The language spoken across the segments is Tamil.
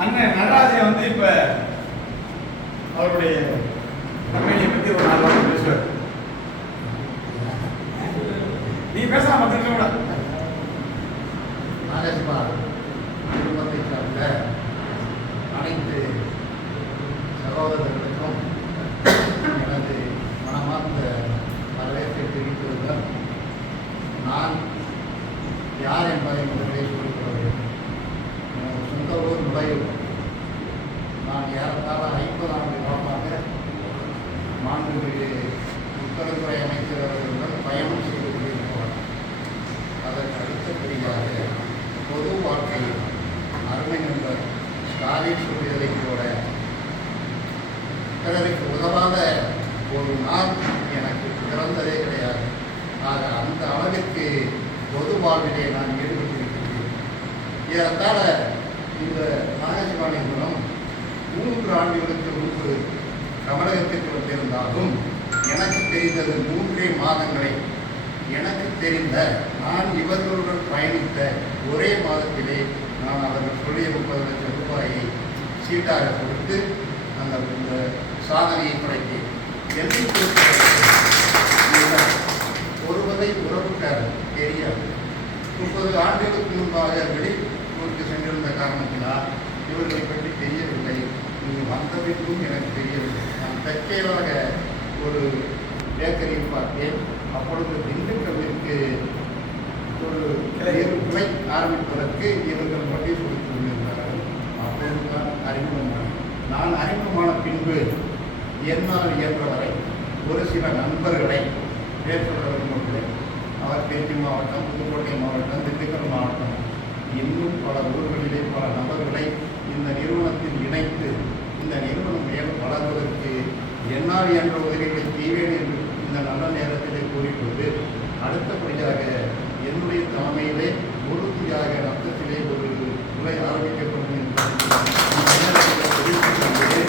அண்ணன் நடராஜன் வந்து இப்ப அவருடைய கம்பெனியை பத்தி ஒரு நாலு வாரம் பேசுவார். நீ பேசாம மட்டும் கூட. நாகசிவா குடும்பத்தை சார்ந்த அனைத்து சகோதரர்களுக்கும் எனது மனமார்ந்த வரவேற்பை தெரிவித்துள்ளேன் நான் யார் என்பதை முதலிலே சொல்லிக்கொள்ள வேண்டும். எனது சொந்த ஊர் நுழைவு நான் ஏறத்தாழ ஐம்பது ஆண்டு காலமாக மாண்புமிகு உத்தரவுத்துறை அமைச்சர் அவர்களுடன் பயணம் செய்து கொண்டிருப்பவர் அதற்கு அடுத்தபடியாக பொது வாழ்க்கையில் அருமை நண்பர் ஸ்டாலின் சொல்லியதை கூட பிறருக்கு உதவாத ஒரு நாள் எனக்கு பிறந்ததே கிடையாது. ஆக அந்த அளவிற்கு பொது வாழ்விலே நான் ஈடுபட்டிருக்கிறேன். ஏறத்தாழ இந்த நாகசிவாணிபுரம் மூன்று ஆண்டுகளுக்கு முன்பு தமிழகத்திற்கு வந்திருந்தாலும் எனக்கு தெரிந்தது மூன்றே மாதங்களை. எனக்கு தெரிந்த நான் இவர்களுடன் பயணித்த ஒரே மாதத்திலே நான் அவர்கள் சொல்லிய முப்பது லட்சம் ரூபாயை சீட்டாக கொடுத்து அந்த இந்த சாதனையை படைத்தேன். என்னை பொறுத்தவரை ஒருவரை உறவுக்காரர் தெரியாது முப்பது ஆண்டுகளுக்கு முன்பாக வெளியூருக்கு சென்றிருந்த காரணத்தினால் இவர்களை பற்றி தெரியவில்லை நீங்கள் வந்த பின்பும் எனக்கு தெரியவில்லை நான் தற்செயலாக ஒரு பேக்கரியில் பார்த்தேன் அப்பொழுது திண்டுக்கல்லிற்கு ஒரு கிளை ஆரம்பிப்பதற்கு இவர்கள் பற்றி கொடுத்து கொண்டிருந்தார்கள் அப்பொழுது தான் அறிமுகமான நான் அறிமுகமான பின்பு என்னால் இயன்றவரை ஒரு சில நண்பர்களை பேசுகிற முன்பே அவர் திருச்சி மாவட்டம் புதுக்கோட்டை மாவட்டம் திண்டுக்கல் மாவட்டம் இன்னும் பல ஊர்களிலே பல நபர்களை இந்த நிறுவனத்தில் இணைத்து இந்த நிறுவனம் மேலும் வளர்வதற்கு என்னால் என்ற உதவிகளை செய்வேன் என்று இந்த நல்ல நேரத்திலே கூறிக்கொண்டு அடுத்தபடியாக என்னுடைய தலைமையிலே உறுதியாக ரத்தத்திலே ஒரு உரை ஆரம்பிக்கப்படும் என்று இந்த நேரத்திலே தெரிவித்துக் கொண்டு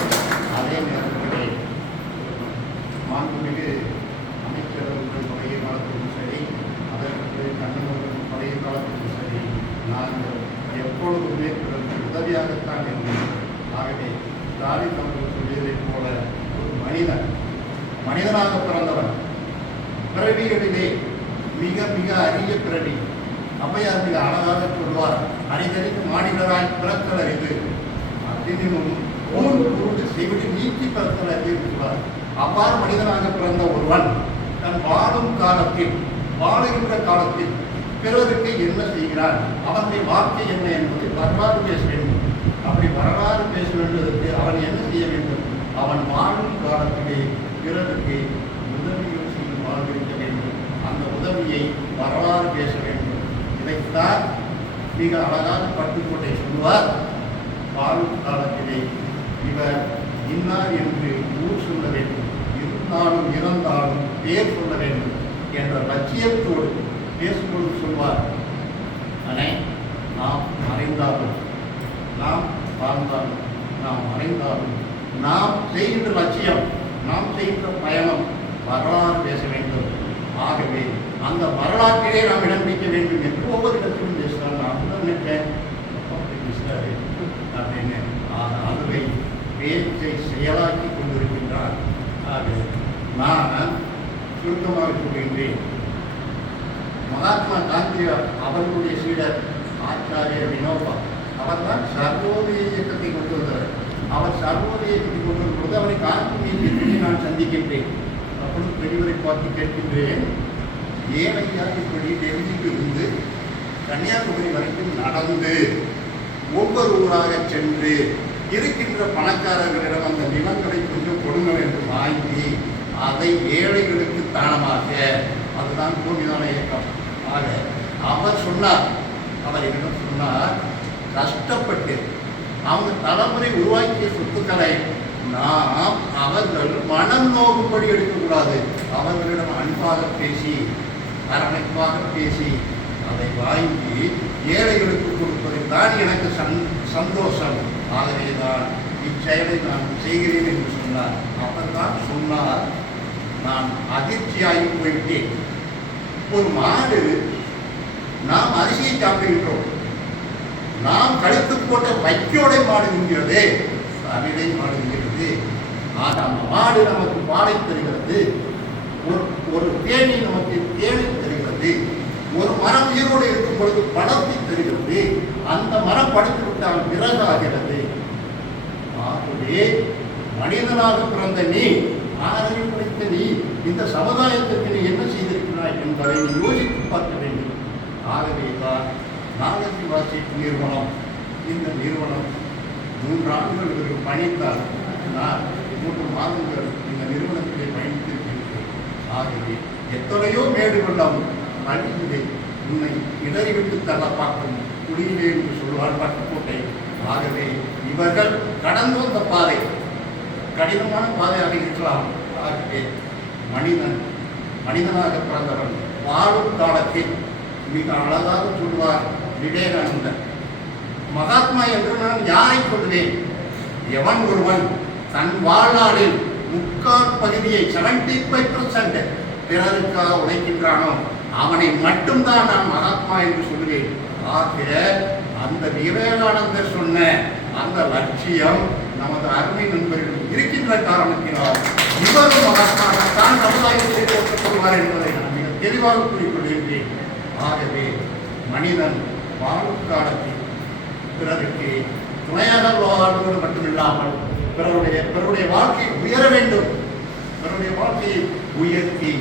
அதே நேரத்திலே மாண்புமிகு அமைச்சர் அவர்கள் பழைய காலத்திலும் சரி அதற்கு கண்ணனவர்கள் பழைய காலத்திலும் சரி நாங்கள் எப்பொழுதுமே பிறருக்கு உதவியாகத்தான் இருந்தோம் ஆகவே ஸ்டாலின் அவர்கள் சொல்லியதைப் போல ஒரு மனிதன் மனிதனாக பிறந்தவன். பிறவிகளிலே மிக மிக அரிய பிறவி. ஔவையார் மிக அழகாக சொல்வார் அனைத்தறிந்து மாநிலராய் பிறத்தல் அறிவு அப்படின்னும் ஊன் உருண்டு செவிடு நீக்கி பிறத்தல் அறிவிப்பார் அவ்வாறு மனிதனாக பிறந்த ஒருவன் தன் வாழும் காலத்தில் வாழுகின்ற காலத்தில் பிறருக்கு என்ன செய்கிறான் அவனுடைய வாழ்க்கை என்ன என்பது வரலாறு பேச வேண்டும் அப்படி வரலாறு பேச வேண்டும் அவன் என்ன செய்ய வேண்டும் அவன் வாழும் காலத்திலே பிறருக்கு உதவிகள் செய்து வாழ்ந்திருக்க வேண்டும். அந்த உதவியை வரலாறு பேச வேண்டும். இதைத்தான் மிக அழகாக பட்டுக்கோட்டை சொல்லுவார். வாழும் காலத்திலே இவர் இன்னார் என்று ஊர் சொல்ல வேண்டும். இருந்தாலும் இறந்தாலும் பேர் சொல்ல வேண்டும் என்ற லட்சியத்தோடு பேசும்பொழுது சொல்வார் அனை நாம் மறைந்தாலும் நாம் வாழ்ந்தாலும் நாம் மறைந்தாலும் நாம் செய்கின்ற லட்சியம் நாம் செய்கின்ற பயணம் வரலாறு பேச வேண்டும் ஆகவே அந்த வரலாற்றிலே நாம் இடம் பிடிக்க வேண்டும் என்று ஒவ்வொரு இடத்திலும் பேசுகிறார் நான் கூட நினைக்கிறேன் அப்பா அப்படி பேசுகிறாரு அப்படின்னு அதுவை பேச்சை செயலாக்கி கொண்டிருக்கின்றார். அது நான் சுருக்கமாக சொல்கின்றேன். மகாத்மா காந்தி அவர்களுடைய சீடர் ஆச்சாரிய வினோபா அவர்தான் சர்வோதய இயக்கத்தை கொண்டு வந்தவர். அவர் சர்வோதய இயக்கத்தை கொண்டு வரும்போது அவரை காந்தி நான் சந்திக்கின்றேன். அப்பொழுது பெரியவரை பார்த்து கேட்கின்றேன் ஏன் ஐயா இப்படி டெல்லிக்கு இருந்து கன்னியாகுமரி வரைக்கும் நடந்து ஒவ்வொரு ஊராக சென்று இருக்கின்ற பணக்காரர்களிடம் அந்த நிலங்களை கொஞ்சம் கொடுங்கள் என்று வாங்கி அதை ஏழைகளுக்கு தானமாக அதுதான் பூமிதான இயக்கம். ஆக அவர் சொன்னார் அவர் என்னிடம் சொன்னார் கஷ்டப்பட்டு அவங்க தலைமுறை உருவாக்கிய சொத்துக்களை நாம் அவர்கள் மனம் நோக்கும்படி எடுக்கக்கூடாது. அவர்களிடம் அன்பாக பேசி அரவணைப்பாக பேசி அதை வாங்கி ஏழைகளுக்கு கொடுப்பதில் தான் எனக்கு சந் சந்தோஷம். ஆகவே தான் இச்செயலை நான் செய்கிறேன் என்று சொன்னார். அப்பதான் தான் சொன்னார் நான் அதிர்ச்சியாகி போய்விட்டேன். ஒரு மாடு நாம் அரிசியை சாப்பிடுகின்றோம். நாம் கழுத்து போட்ட வைக்கோடை மாடுகின்றது என்கிறதே அவிடை ஆனால் மாடு நமக்கு பாலை தருகிறது. ஒரு ஒரு தேனி நமக்கு தேனை தருகிறது. ஒரு மரம் உயிரோடு இருக்கும் பொழுது பழத்தை தெரிகிறது அந்த மரம் படுத்து விட்டால் விறகாகிறது. ஆகவே மனிதனாக பிறந்த நீ ஆதரவு நீ இந்த சமுதாயத்திற்கு நீ என்ன செய்திருக்கிறாய் என்பதை நீ யோசித்து பார்க்க வேண்டும். ஆகவே தான் நாகத்தி வாசிப்பு நிறுவனம். இந்த நிறுவனம் மூன்று ஆண்டுகளுக்கு இதற்கு பயணித்தால் நான் மூன்று மாதங்கள் இந்த நிறுவனத்திலே பயணித்திருக்கின்றேன் ஆகவே எத்தனையோ மேடு வெள்ளம் மனிதே உன்னை இடறிவிட்டு தள்ள பார்க்கும் குடியிலே என்று சொல்வார் பட்டுக்கோட்டை ஆகவே இவர்கள் கடந்து வந்த பாதை கடினமான பாதையாக இருக்கலாம். ஆகவே மனிதன் மனிதனாக பிறந்தவன் வாழும் காலத்தில் மிக அழகாக சொல்வார் விவேகானந்தர். மகாத்மா என்று நான் யாரை சொல்வேன் எவன் ஒருவன் தன் வாழ்நாளில் முக்கால் பகுதியை செவன்டி ஃபைவ் பர்சன்ட் பிறருக்காக உழைக்கின்றானோ அவனை மட்டும்தான் நான் மகாத்மா என்று சொல்கிறேன் ஆகிய அந்த விவேகானந்தர் சொன்ன அந்த லட்சியம் நமது அருமை நண்பர்கள் இருக்கின்ற காரணத்தினால் இவரும் தான் சமுதாயத்திலே போற்றப்படுவார் என்பதை நான் மிக தெளிவாக குறிப்பிடுகின்றேன் ஆகவே மனிதன் வாழும் காலத்தில் பிறருக்கு துணையாக வாழ்வது மட்டுமில்லாமல் பிறருடைய பிறருடைய வாழ்க்கை உயர வேண்டும். பிறருடைய வாழ்க்கையை உயர்த்தி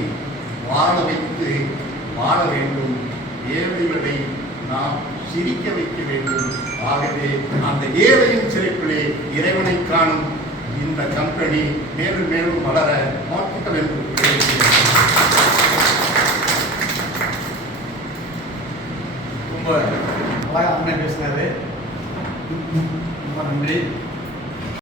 வாழ வைத்து வாழ வேண்டும். ஏழைகளை நாம் சிரிக்க வைக்க வேண்டும். ஆகவே அந்த ஏழையின் சிரிப்பிலே இறைவனை காணும் இந்த கம்பெனி மேலும் மேலும் வளர வாழ்த்துக்கள் என்று ரொம்ப அழகாக அண்ணன் பேசினாரு. ரொம்ப நன்றி.